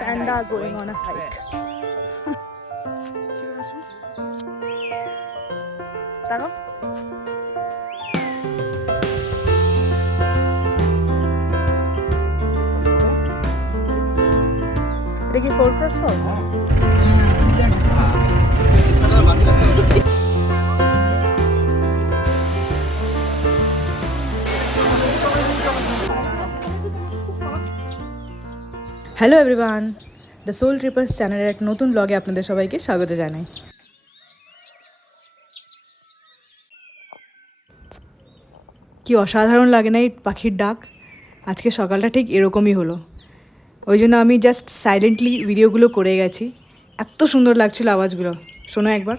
panda going on a hike. তাকো এটা কি 4x4? Hello everyone, the Soul Trippers চ্যানেলের এক নতুন ব্লগে আপনাদের সবাইকে স্বাগত জানাই। কি অসাধারণ লাগে না এই পাখির ডাক। আজকে সকালটা ঠিক এরকমই হলো, ওই জন্য আমি জাস্ট সাইলেন্টলি ভিডিওগুলো করে গেছি। এত সুন্দর লাগছিল আওয়াজগুলো, শোনো একবার।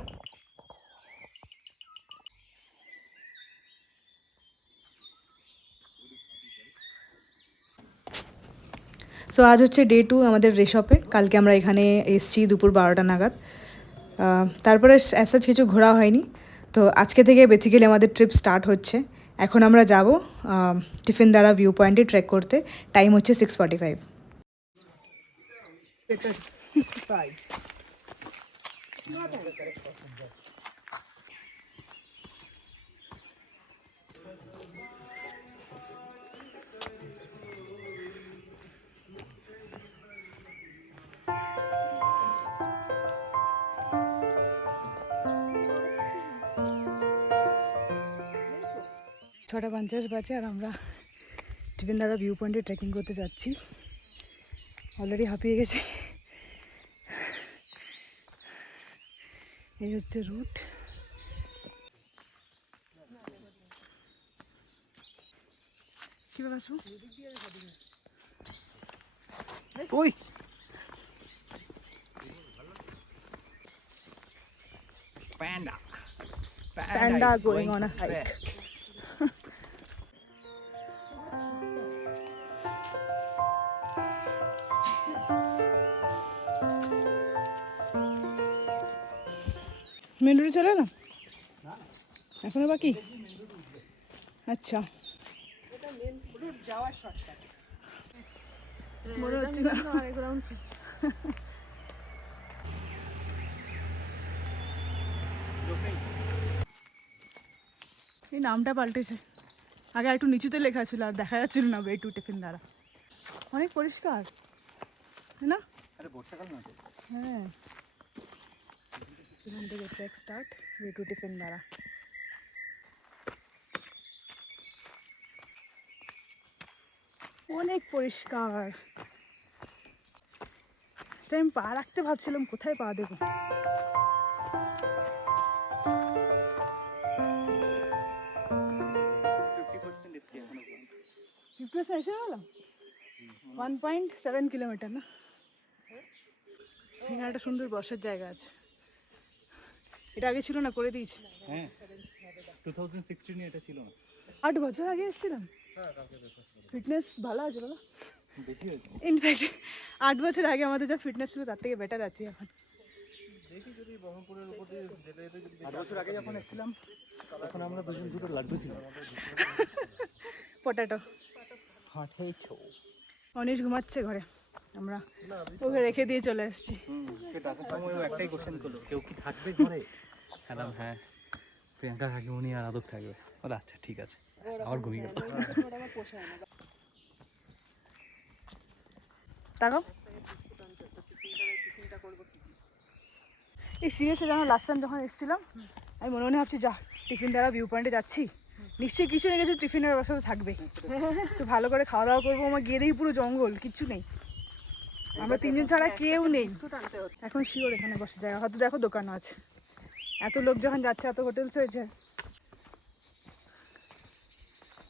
সো আজ হচ্ছে ডে 2 আমাদের রেশপে। কালকে আমরা এখানে এসছি দুপুর 12টা নাগাদ। তারপরে অ্যাসাচ কিছু ঘোরা হয়নি। তো আজকে থেকে বেসিক্যালি আমাদের ট্রিপ স্টার্ট হচ্ছে। এখন আমরা যাব টিফিন দ্বারা ভিউ পয়েন্টে ট্রেক করতে। টাইম হচ্ছে 6:45। ছটা 50 বাজে আর আমরা টিফিন দ্বারা ভিউ পয়েন্টে ট্রেকিং করতে যাচ্ছি। অলরেডি হাঁপিয়ে গেছি। এই হচ্ছে রুট। কিভাবে আসবো? ওই panda going on a hike. Main রোডে চলে না এখনো বাকি? আচ্ছা, মনে হচ্ছে না। এই নামটা পাল্টেছে, আগে একটু নিচুতে লেখা ছিল আর দেখা যাচ্ছিল না ওয়ে টু টিফিন দ্বারা। অনেক পরিষ্কার, তাই না? হ্যাঁ, এখান থেকে trek start way to tiffin দ্বারা। অনেক পরিষ্কার। আমি পা রাখতে ভাবছিলাম, কোথায় পা দেবো। এসে গেলাম 1.7 কিলোমিটার না। এখানে একটা সুন্দর বসার জায়গা আছে। এটা আগে ছিল না, করে দিয়েছে। হ্যাঁ, 2016 এটা ছিল না। 8 বছর আগে এসেছিলাম। ফিটনেস ভালো আছে বলো? বেশি হয়েছে। ইনফ্যাক্ট 8 বছর আগে আমাদের যা ফিটনেস ছিল তার থেকে বেটার আছি এখন। দেখি যদি ব্রহ্মপুরের উপর দিয়ে যেতে যেতে যদি 8 বছর আগে যখন এসেছিলাম তখন আমরা দুটো লাড্ডু ছিল। পটাটো। অনিশ ঘুমাচ্ছে ঘরে, আমরা ওকে রেখে দিয়ে চলে এসেছি। ডাকার সময় ও একটাই কোশ্চেন করলো, কেউ কি থাকবে ঘরে? হ্যাঁ, প্রিয়াঙ্কা কাকিমণি আর আদব থাকবে। বলে আচ্ছা ঠিক আছে, আবার ঘুমিয়ে গেল। তাকাও, এই সিরিয়াসলি জানো লাস্ট টাইম যখন এসেছিলাম আমি মনে মনে ভাবছি যা টিফিন দ্বারা ভিউ পয়েন্টে যাচ্ছি, নিশ্চয়ই কিছু না কিছু টিফিনের ব্যবস্থা তো থাকবে, তো ভালো করে খাওয়া দাওয়া করবো। আমার গিয়ে দেখি পুরো জঙ্গল, কিচ্ছু নেই। আমরা 3 জন ছাড়া কেউ নেই। এখন শিওর এখানে বসে যায়, হয়তো দেখো দোকান আছে। এত লোক যখন যাচ্ছে, এত হোটেলস হয়েছে,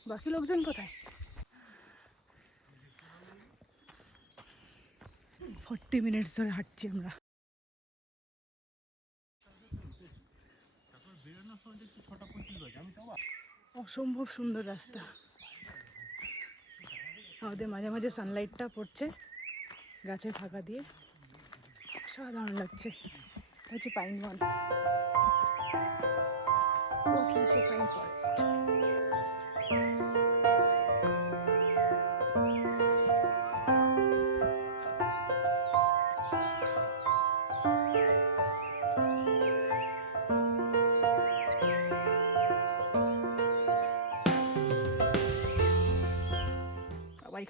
বাকি লোকজন কোথায়? 40 মিনিটস ধরে হাঁটছি আমরা। অসম্ভব সুন্দর রাস্তা, আমাদের মাঝে মাঝে সানলাইটটা পড়ছে গাছের ফাঁকা দিয়ে, অসাধারণ লাগছে। হচ্ছে পাইন বন, walking through pine forest.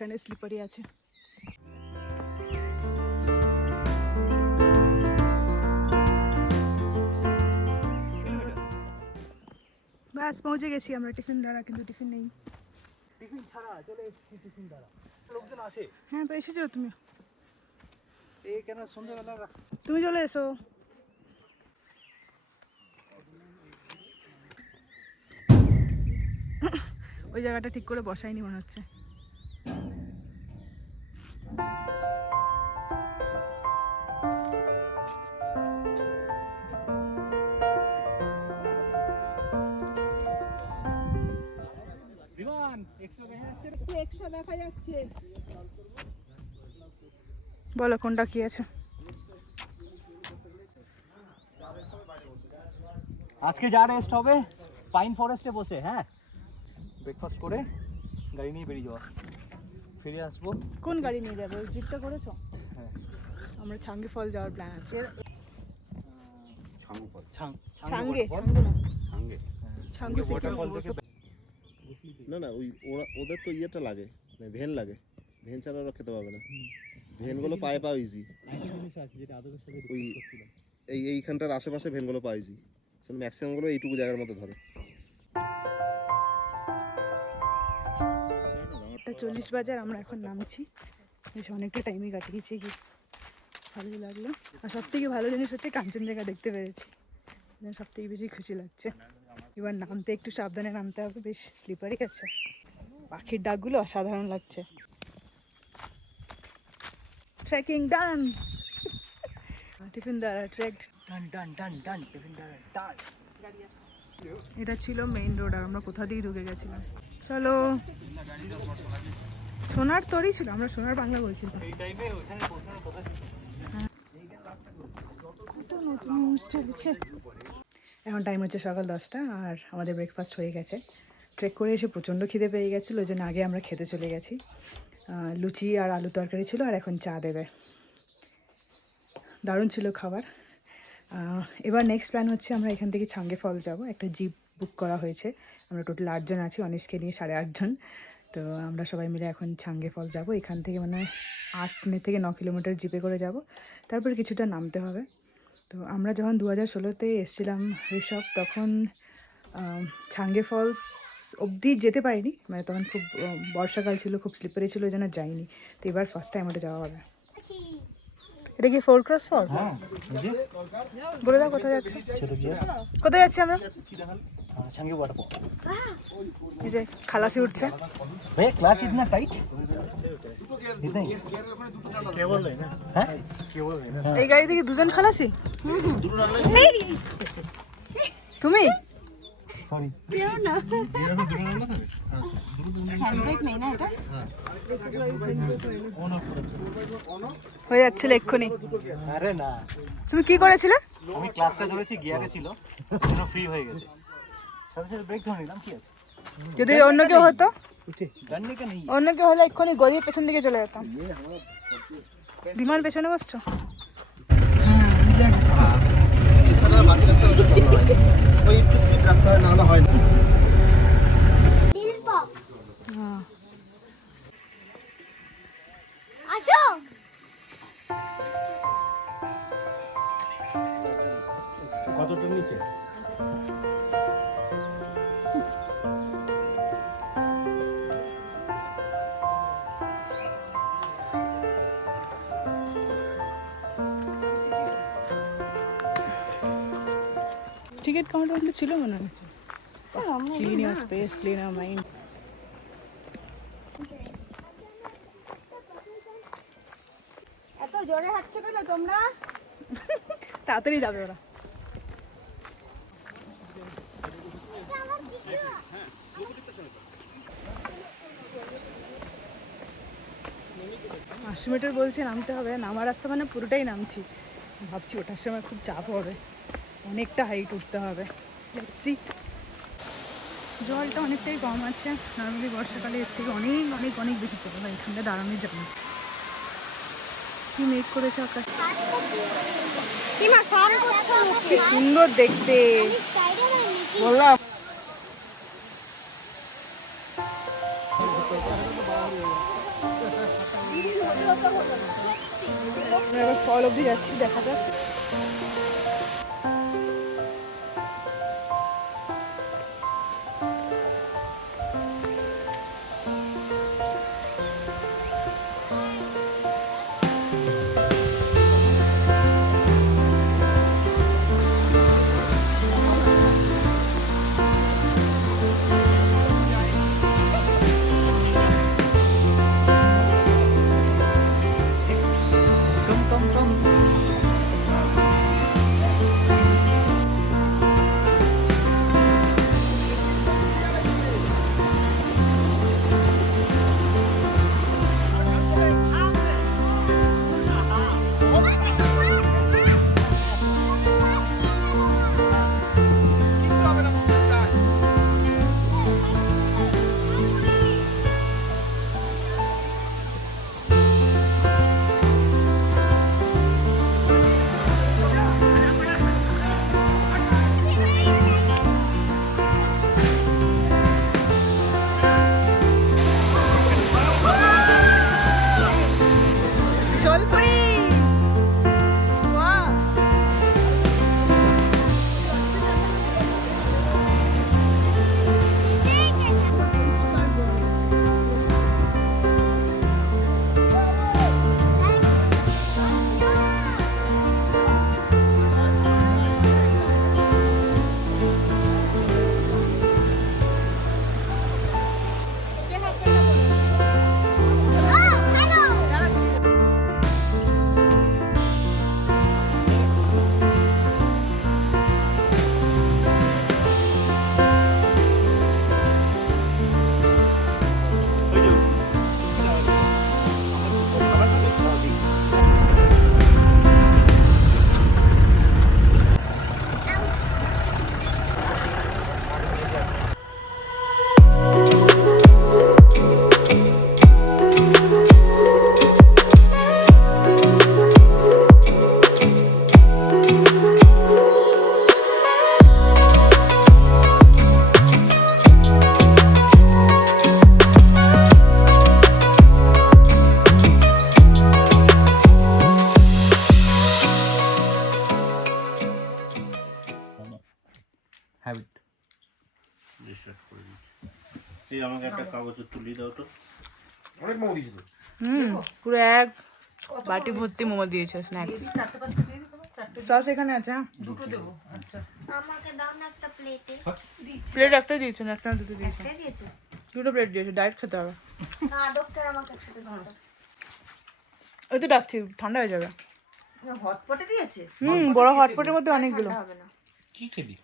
এখানে স্লিপারি আছে। ব্যাস পৌঁছে গেছি আমরা টিফিন দ্বারা, কিন্তু টিফিন নেই। টিফিন ছাড়া চলে এসেছি টিফিন দ্বারা, লোকজন আসে। হ্যাঁ তো এসেছো তুমি, এই কেন সন্ধ্যাবেলা তুমি চলে এসো। ওই জায়গাটা ঠিক করে বসাইনি মনে হচ্ছে। এক্সট্রা দেখা যাচ্ছে, বলো কোনটা কি আছে। আজকে যা রেস্ট হবে পাইন ফরেস্টে বসে, হ্যাঁ ব্রেকফাস্ট করে গাড়ি নিয়ে বেরিয়ে যাওয়া, ফিরে আসবো। কোন গাড়ি নিয়ে যাবে, ওই জিপটা করেছো? হ্যাঁ আমরা ছাঙ্গে ফল যাওয়ার প্ল্যান আছে। ছাঙ্গে ছাঙ্গু ওয়াটারফল থেকে না না ওই ওদের তো ইয়েটা লাগে, ভেন লাগে, ভেন ছাড়া ওরা খেতে পাবে না। ভেনগুলো পায়ে পাওয়া ইজি, ওই এইখানটার আশেপাশে ভেনগুলো পাওয়া ইজি, ম্যাক্সিমামগুলো এইটুকু জায়গার মধ্যে ধরে। 8:40 বাজে আর আমরা এখন নামছি। বেশ অনেকটা টাইমই কাটিয়েছি, কি ভালোই লাগলো। আর সব থেকে ভালো জিনিস হচ্ছে কাঞ্চনজঙ্ঘা দেখতে পেরেছি, সব থেকে বেশি খুশি লাগছে। এবার নামতে একটু সাবধানে নামতে হবে, বেশ স্লিপারি আছে। পাখির ডাকগুলো অসাধারণ লাগছে। ট্রেকিং ডান, টিফিন দ্বারা ট্রেক ডান ডান ডান ডান টিফিন দ্বারা ডান। এটা ছিল মেইন রোড, আর আমরা কোথা দিয়ে ঢুকে গেছিলাম। চলো, সোনার তরই ছিল, আমরা সোনার বাংলা বলছিলাম। এই টাইমে ওখানে পৌঁছানোর কথা ছিল। এখন টাইম হচ্ছে সকাল 10টা, আর আমাদের ব্রেকফাস্ট হয়ে গেছে। ট্রেক করে এসে প্রচণ্ড খিদে পেয়ে গেছিলো, ওই জন্য আগে আমরা খেতে চলে গেছি। লুচি আর আলু তরকারি ছিল, আর এখন চা দেবে। দারুণ ছিল খাবার। এবার নেক্সট প্ল্যান হচ্ছে আমরা এখান থেকে ছাঙ্গে ফল যাব। একটা জিপ বুক করা হয়েছে, আমরা টোটাল 8 জন আছি, অনিশকে নিয়ে 8.5 জন। তো আমরা সবাই মিলে এখন ছাঙ্গে ফল যাব। এখান থেকে মানে 8 থেকে 9 কিলোমিটার জিপে করে যাব, তারপর কিছুটা নামতে হবে। তো আমরা যখন 2016-তে এসেছিলাম ঋষভ, তখন ছাঙ্গে ফলস অবধি যেতে পারিনি, মানে তখন খুব বর্ষাকাল ছিল, খুব স্লিপারি ছিল, ওই জন্য যাইনি। তো এবার ফার্স্ট টাইম ওটা যাওয়া হবে। এটা কি 4x4? হ্যাঁ বলে দাও কোথায় যাচ্ছে, ছোট গিয়ে কোথায় যাচ্ছি আমরা? ছাঙ্গে ওয়াটারফল। এই যে খালাসি উঠছে। ভাই ক্লাচ ইতনা টাইট ইতনা কে বল রहे हैं হ্যাঁ কে বল रहे हैं এই গাড়ি থেকে দুজন খালাসি? তুমি? সরি কেউ না, হ্যান্ডব্রেক নেই না এটা। হয়ে যাচ্ছিল এক্ষুনি। আরে না, তুমি কি করেছিলে? আমি ক্লাসটা ধরেছি, গিয়ারে ছিল, পুরো ফ্রি হয়ে গেছে, সাথে সাথে ব্রেক ধরে নিলাম। কি আছে, যদি অন্য কেউ হতো, ডান্ডে কা নেই, অন্য কেউ হলে এক্ষুনি গড়িয়ে পেছন দিকে চলে যেতাম। বিমান পেছনে বসছো? এছাড়া বাকি রাস্তাটা ভালো হয়, ওই একটু স্পিড রাখতে হয়, নাহলে হয় না। আসো, কতটা নিচে? টিকিট কাউন্টার ছিল মনে হচ্ছে। Clean your space, clean your mind. এত জোরে হাঁটছো কেন তোমরা? তাড়াতাড়ি যাবে ওরা। আশিমিটার বলছে নামতে হবে, নামার রাস্তা মানে পুরোটাই নামছি। ভাবছি ওঠার সময় খুব চাপ হবে, অনেকটা হাইট উঠতে হবে। দেখছি জলটা অনেকটাই কম আছে, নর্মালি বর্ষাকালে এর থেকে অনেক অনেক অনেক বেশি পড়ে, এখানটা দাঁড়ানোর জন্য। কি মেঘ করেছে আকাশ, কি সুন্দর দেখতে। বললাম আমরা এবার ফল অবধি যাচ্ছি, দেখা যাক। জলপরি বাহ! হ্যাবিট। এই আমাকে একটা কাগজে তুলি দাও তো। পুরো এক বাটি ভর্তি মোমো দিয়েছে স্ন্যাক্স। সস এখানে আছে। হ্যাঁ, আমাকে দাও না একটা প্লেটে। প্লেট একটা দিয়েছে না, একটা দুটো দিয়েছে, একটা দিয়েছে। দুটো প্লেট দিয়েছে, ডাইরেক্ট খেতে হবে। না ডক্টর আমাকে একসাথে দাও। ওই তো ডাকছি, ঠান্ডা হয়ে যাবে। হটপটে দিয়েছে? বড় হটপটের মধ্যে অনেকগুলো। ঠান্ডা হবে না। কি খেলি?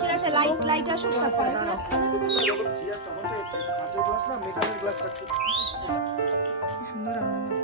ঠিক আছে, লাইট আসুক তারপরে দাঁড়াও। সুন্দর রান্না।